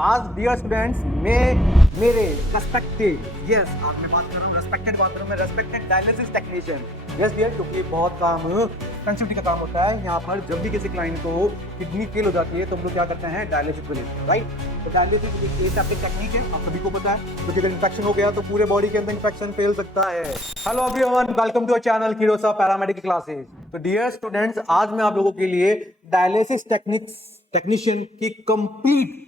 आज dear students मेरे respected, yes आप मैं बात कर रहा हूँ रेस्पेक्टेड, बात कर रहा हूँ मैं respected dialysis technician. Yes dear, क्योंकि बहुत काम सेंसिटिविटी का काम होता है यहाँ पर। जब भी किसी क्लाइंट को किडनी फेल हो जाती है तो हम लोग क्या करते हैं, डायलिसिस को लेते हैं, राइट। तो डायलिसिस एक एसेप्टिक टेक्निक है, आप सभी को पता है, क्योंकि अगर इन्फेक्शन हो गया तो पूरे बॉडी के अंदर इन्फेक्शन फैल सकता है। Hello everyone, welcome to our channel Kirosa paramedical classes. तो डियर स्टूडेंट्स, आज मैं आप लोगों के लिए डायलिसिस टेक्नीशियन की कंप्लीट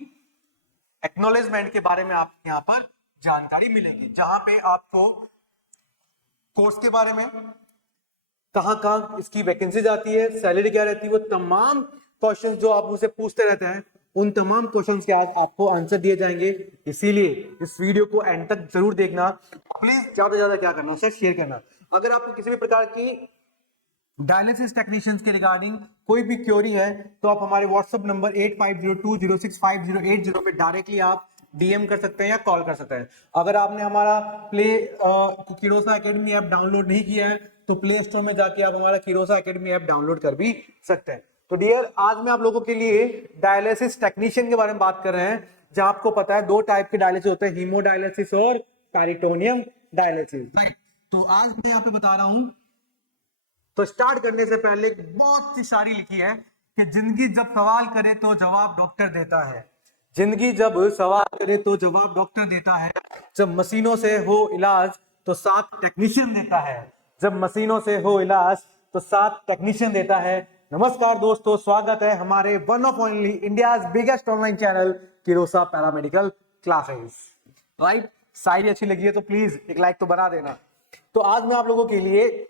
एक्नॉलेजमेंट के बारे में आपको यहाँ पर जानकारी मिलेगी, जहां पे आपको कोर्स के बारे में, कहां इसकी वैकेंसी आती है, सैलरी क्या रहती है, वो तमाम क्वेश्चंस जो आप मुझसे पूछते रहते हैं, उन तमाम क्वेश्चंस के आज आपको आंसर दिए जाएंगे। इसीलिए इस वीडियो को एंड तक जरूर देखना। प्लीज ज्यादा से ज्यादा क्या करना है, शेयर करना। अगर आपको किसी भी प्रकार की डायलिसिस टेक्नीशियंस के रिगार्डिंग कोई भी क्वेरी है तो आप हमारे व्हाट्सएप नंबर 8502065080 पे डायरेक्टली आप डीएम कर सकते हैं या कॉल कर सकते हैं। अगर आपने हमारा किरोसा एकेडमी ऐप डाउनलोड नहीं किया है तो प्ले स्टोर में जाके आप हमारा किरोसा एकेडमी ऐप डाउनलोड कर भी सकते हैं। तो डियर, आज मैं आप लोगों के लिए डायलिसिस टेक्नीशियन के बारे में बात कर रहे हैं, जहां आपको पता है दो टाइप के डायलिसिस होते हैं, हीमोडायलिसिस और पेरिटोनियम डायलिसिस। तो आज मैं यहाँ पे बता रहा हूं। तो स्टार्ट करने से पहले एक बहुत सी शायरी लिखी है कि जिंदगी जब सवाल करे तो जवाब डॉक्टर देता है। जिंदगी जब सवाल करे तो जवाब डॉक्टर देता है। जब मशीनों से हो इलाज तो साथ टेक्नीशियन देता है। जब मशीनों से हो इलाज तो साथ टेक्नीशियन देता है। नमस्कार दोस्तों, स्वागत है हमारे one of only India's biggest online channel Kirosa paramedical classes. Right, शायरी अच्छी लगी है तो प्लीज एक लाइक तो बना देना। तो आज मैं आप लोगों के लिए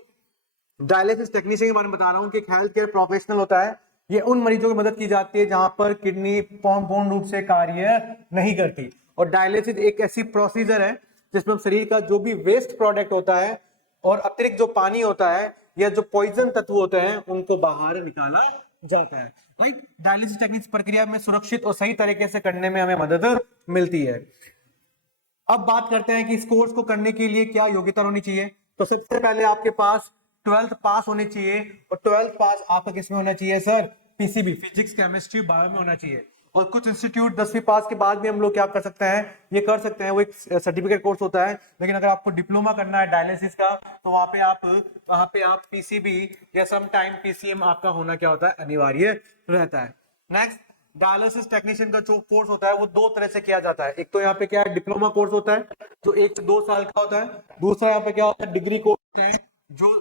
डायलिसिस टेक्नीशियन के बारे में बता रहा हूं कि एक हेल्थ केयर प्रोफेशनल होता है। ये उन मरीजों की मदद की जाती है जहां पर किडनी पूर्ण रूप से कार्य नहीं करती। और डायलिसिस एक ऐसी प्रोसीजर है जिसमें शरीर का जो भी वेस्ट प्रोडक्ट होता है और अतिरिक्त जो पानी होता है या जो पॉइजन तत्व होते हैं उनको बाहर निकाला जाता है। राइट, डायलिसिस टेक्निक प्रक्रिया में सुरक्षित और सही तरीके से करने में हमें मदद मिलती है। अब बात करते हैं कि इस कोर्स को करने के लिए क्या योग्यता होनी चाहिए। तो सबसे पहले आपके पास 12th पास होनी चाहिए। और 12th पास आपका किसमें होना चाहिए sir? PCB, physics chemistry bio में होना चाहिए। और कुछ इंस्टीट्यूट 10वीं पास के बाद भी हम लोग क्या कर सकते हैं, ये कर सकते हैं, वो एक सर्टिफिकेट कोर्स होता है। लेकिन अगर आपको डिप्लोमा करना है डायलिसिस का तो वहां पे आप पीसीबी या सम टाइम पीसीएम आपका होना क्या होता है, अनिवार्य रहता है। नेक्स्ट, डायलिसिस टेक्नीशियन का जो कोर्स होता है वो दो तरह से किया जाता है। एक तो यहाँ पे क्या है, डिप्लोमा कोर्स होता है जो 1 से 2 साल का होता है। दूसरा यहाँ पे क्या होता है, डिग्री कोर्स होता है जो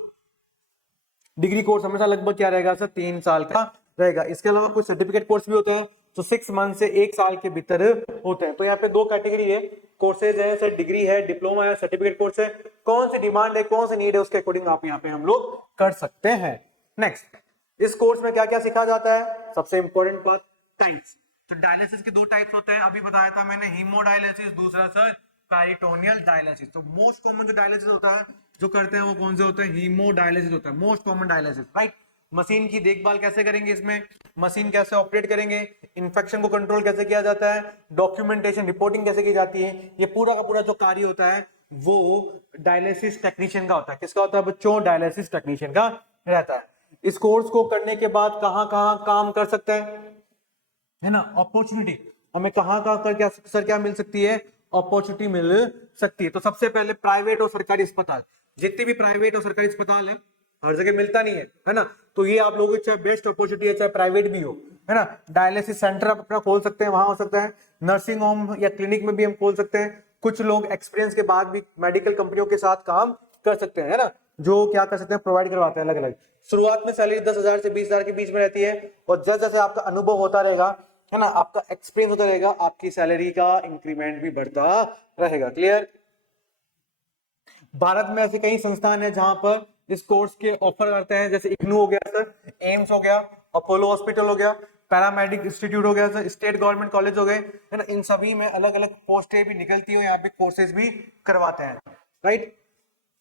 डिग्री कोर्स हमेशा लगभग क्या रहेगा सर, 3 साल का रहेगा। इसके अलावा कुछ सर्टिफिकेट कोर्स भी होते हैं जो 6 मंथ से 1 साल के भीतर होते हैं। तो यहाँ पे दो कैटेगरी है, कोर्सेज है सर, डिग्री है, डिप्लोमा है, सर्टिफिकेट कोर्स है। कौन सी डिमांड है, कौन सी नीड है, उसके अकॉर्डिंग आप यहाँ पे हम लोग कर सकते हैं। नेक्स्ट, इस कोर्स में क्या क्या सिखाया जाता है, सबसे इंपॉर्टेंट बात, टाइप्स। तो डायलिसिस के दो टाइप्स होते हैं, अभी बताया था मैंने, हीमोडायलिसिस, दूसरा सर पेरिटोनियल डायलिसिस। तो मोस्ट कॉमन जो डायलिसिस होता है जो करते हैं वो कौन से होते हैं, हीमोडायलिसिस होता है, most common dialysis. Right, machine की देखभाल कैसे करेंगे, इसमें मशीन कैसे ऑपरेट करेंगे, इन्फेक्शन को कंट्रोल कैसे किया जाता है, डॉक्यूमेंटेशन रिपोर्टिंग कैसे की जाती है, ये पूरा का पूरा जो कार्य होता है वो डायलिसिस टेक्नीशियन का होता है। किसका होता है बच्चों, डायलिसिस टेक्नीशियन का रहता है। इस कोर्स को करने के बाद कहां कहां काम कर सकते हैं, है ना, अपॉर्चुनिटी हमें कहां कहां कर क्या सर क्या मिल सकती है, अपॉर्चुनिटी मिल सकती है। तो सबसे पहले प्राइवेट और सरकारी अस्पताल, जितने भी प्राइवेट और सरकारी अस्पताल है, हर जगह मिलता नहीं है ना, तो ये आप लोगों की चाहे बेस्ट अपॉर्चुनिटी है, चाहे प्राइवेट भी हो, है ना। डायलिसिस सेंटर आप अपना खोल सकते हैं, वहां हो सकता है। नर्सिंग होम या क्लिनिक में भी हम खोल सकते हैं। कुछ लोग एक्सपीरियंस के बाद भी मेडिकल कंपनियों के साथ काम कर सकते हैं, है ना, जो क्या कर सकते हैं, प्रोवाइड करवाते हैं अलग अलग। शुरुआत में सैलरी 10,000 से 20,000 के बीच में रहती है, और जैसे जैसे आपका अनुभव होता रहेगा, है ना, आपका एक्सपीरियंस होता रहेगा, आपकी सैलरी का इंक्रीमेंट भी बढ़ता रहेगा। क्लियर। भारत में ऐसे कई संस्थान है जहां पर इस कोर्स के ऑफर करते हैं, जैसे इग्नू हो गया सर, एम्स हो गया, अपोलो हॉस्पिटल हो गया, पैरामेडिक इंस्टीट्यूट हो गया सर, स्टेट गवर्नमेंट कॉलेज हो गए, है ना। इन सभी में अलग अलग पोस्टें भी निकलती हो, यहाँ पे कोर्सेज भी करवाते हैं। राइट,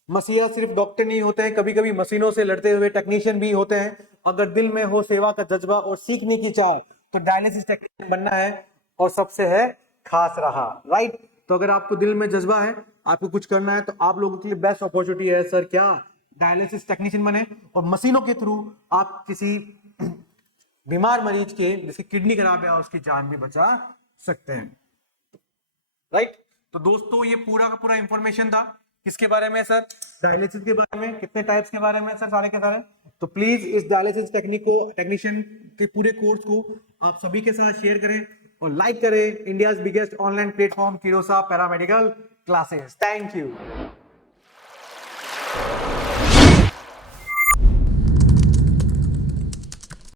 मसीहा सिर्फ डॉक्टर नहीं होते हैं, कभी कभी मशीनों से लड़ते हुए टेक्नीशियन भी होते हैं। अगर दिल में हो सेवा का जज्बा और सीखने की चाह तो डायलिसिस टेक्नीशियन बनना है, और सबसे है खास रहा। राइट, तो अगर आपको दिल में जज्बा है, आपको कुछ करना है, तो आप लोगों के लिए बेस्ट अपॉर्चुनिटी है सर क्या, डायलिसिस टेक्नीशियन बने, और मशीनों के थ्रू आप किसी बीमार मरीज के जिसकी किडनी खराब है उसकी जान भी बचा सकते हैं। राइट। तो दोस्तों ये पूरा का पूरा इंफॉर्मेशन था किसके बारे में सर, डायलिसिस के बारे में, कितने टाइप्स के बारे में सर, सारे के सारे। तो प्लीज इस डायलिसिस टेक्नीशियन के पूरे कोर्स को आप सभी के साथ शेयर करें और लाइक करें। India biggest online platform Kirosa paramedical classes. Thank you.